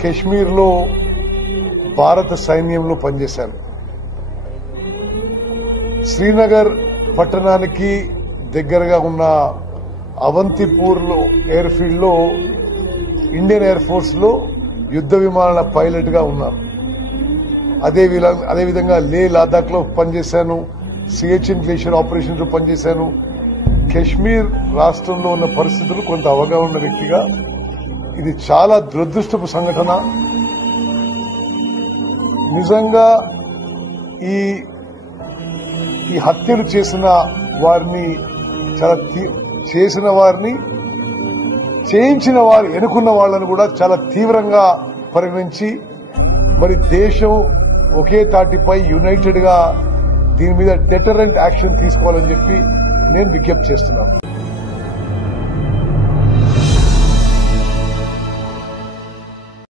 కశ్మీర్లో భారత సైన్యంలో పనిచేశాను. శ్రీనగర్ పట్టణానికి దగ్గరగా ఉన్న అవంతిపూర్ ఎయిర్ ఫీల్డ్ లో ఇండియన్ ఎయిర్ ఫోర్స్ లో యుద్ద విమానాల పైలట్ గా ఉన్నాను. అదేవిధంగా లే లదాఖ్ లో పనిచేశాను. సిహెచ్ఎన్ గ్లేషియర్ ఆపరేషన్స్ లో పనిచేశాను. కశ్మీర్ రాష్ట్రంలో ఉన్న పరిస్థితులు కొంత అవగాహన ఉన్న వ్యక్తిగా ఇది చాలా దురదృష్టపు సంఘటన. నిజంగా ఈ హత్యలు చేసిన వారిని చేయించిన వారు ఎన్నుకున్న వాళ్లను కూడా చాలా తీవ్రంగా పరిగణించి మరి దేశం ఒకే తాటిపై యునైటెడ్ గా దీని మీద డెటరెంట్ యాక్షన్ తీసుకోవాలని చెప్పి నేను విజ్ఞప్తి చేస్తున్నాను.